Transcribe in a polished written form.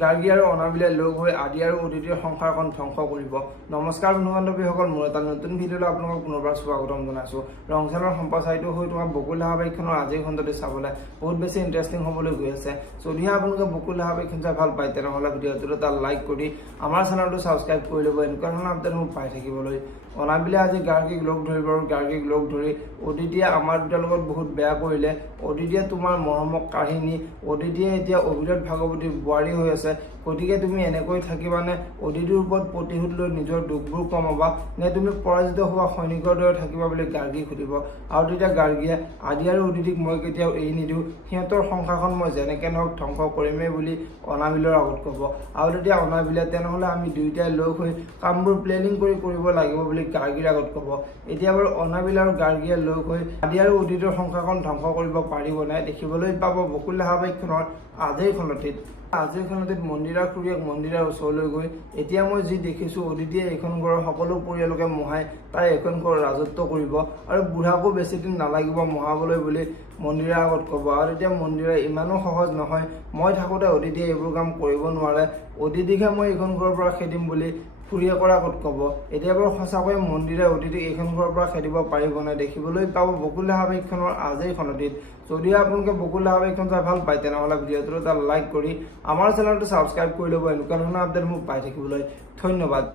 গাৰ্গী আৰু অনাবিলে লগ হৈ আদি আৰু অদিতিৰ সংসাৰখন ধ্বংস কৰিব। নমস্কাৰ বন্ধু বান্ধৱীসকল, মোৰ এটা নতুন ভিডিঅ'লৈ আপোনালোকক পুনৰবাৰ স্বাগতম জনাইছোঁ। ৰংচেনৰ সম্প্ৰচাৰিত হৈ থকা বকুল ধাৰাবাহিকখনৰ আজিৰ খণ্ডটো চাবলৈ বহুত বেছি ইণ্টাৰেষ্টিং হ'বলৈ গৈ আছে। যদিহে আপোনালোকে বকুল ধাৰাবাহিকখন চাই ভাল পায় তেনেহ'লে ভিডিঅ'টোত এটা লাইক কৰি আমাৰ চেনেলটো ছাবস্ক্ৰাইব কৰি ল'ব, এনেকুৱা ধৰণৰ আপডেট মোক পাই থাকিবলৈ। অনাবিলে আজি গাৰ্গীক লগ ধৰিব আৰু গাৰ্গীক লগ ধৰি অদিতিয়ে আমাৰ দুটাৰ লগত বহুত বেয়া কৰিলে। অদিতিয়ে তোমাৰ মৰমক কাঢ়ি নি অদিতিয়ে এতিয়া অভিজিত ভাগৱতীৰ বোৱাৰী হৈ আছে, গতিকে তুমি এনেকৈ থাকিবানে? অদিতিৰ ওপৰত প্ৰতিশোধ লৈ নিজৰ দুখবোৰ কমাবা নে তুমি পৰাজিত হোৱা সৈনিকৰ দৰে থাকিবা বুলি গাৰ্গীক সুধিব। আৰু তেতিয়া গাৰ্গীয়ে আদি আৰু অদিতিক মই কেতিয়াও এৰি নিদিওঁ, সিহঁতৰ সংসাৰখন মই যেনেকৈ নহওক ধ্বংস কৰিমেই বুলি অনাবিলৰ আগত ক'ব। আৰু তেতিয়া অনাবিলে তেনেহ'লে আমি দুয়োটাই লগ হৈ কামবোৰ প্লেনিং কৰিব লাগিব বুলি গাৰ্গীৰ আগত ক'ব। এতিয়া বাৰু অনাবিল আৰু গাৰ্গীয়ে লগ হৈ আদি আৰু অদিতিৰ সংসাৰখন ধ্বংস কৰিব পাৰিব নাই দেখিবলৈ পাব বকুল ধাৰাবাহিকখনৰ আজিৰ খণ্ডটিত। আজিৰ খণ্ডটিত মন্দিৰাৰ খুৰীয়েক মন্দিৰাৰ ওচৰলৈ গৈ এতিয়া মই যি দেখিছোঁ অদিতিয়ে এইখন ঘৰৰ সকলো পৰিয়ালকে মোহাই তাই এইখন ঘৰ ৰাজত্ব কৰিব আৰু বুঢ়াকো বেছিদিন নালাগিব মোহাবলৈ বুলি মন্দিৰাৰ আগত ক'ব। আৰু তেতিয়া মন্দিৰাই ইমানো সহজ নহয়, মই থাকোঁতে অদিতিয়ে এইবোৰ কাম কৰিব নোৱাৰে, অদিতিকহে মই এইখন ঘৰৰ পৰা খেদিম বুলি খুৰীয়েকৰ আগত ক'ব। এতিয়া বাৰু সঁচাকৈ মন্দিৰে অদিতিক এইখন ঘৰৰ পৰা খেদিব পাৰিব নাই দেখিবলৈ পাব বকুল ধাৰাবাহিকখনৰ আজিৰ খণ্ডটিত। যদি আপোনালোকে বকুল ধাৰাবাহিকখন চাই ভাল পায় তেনেহ'লে ভিডিঅ'টো এটা লাইক কৰি আমাৰ চেনেলটো ছাবস্ক্ৰাইব কৰি ল'ব, এনেকুৱা ধৰণৰ আপডেট মোক পাই থাকিবলৈ। ধন্যবাদ।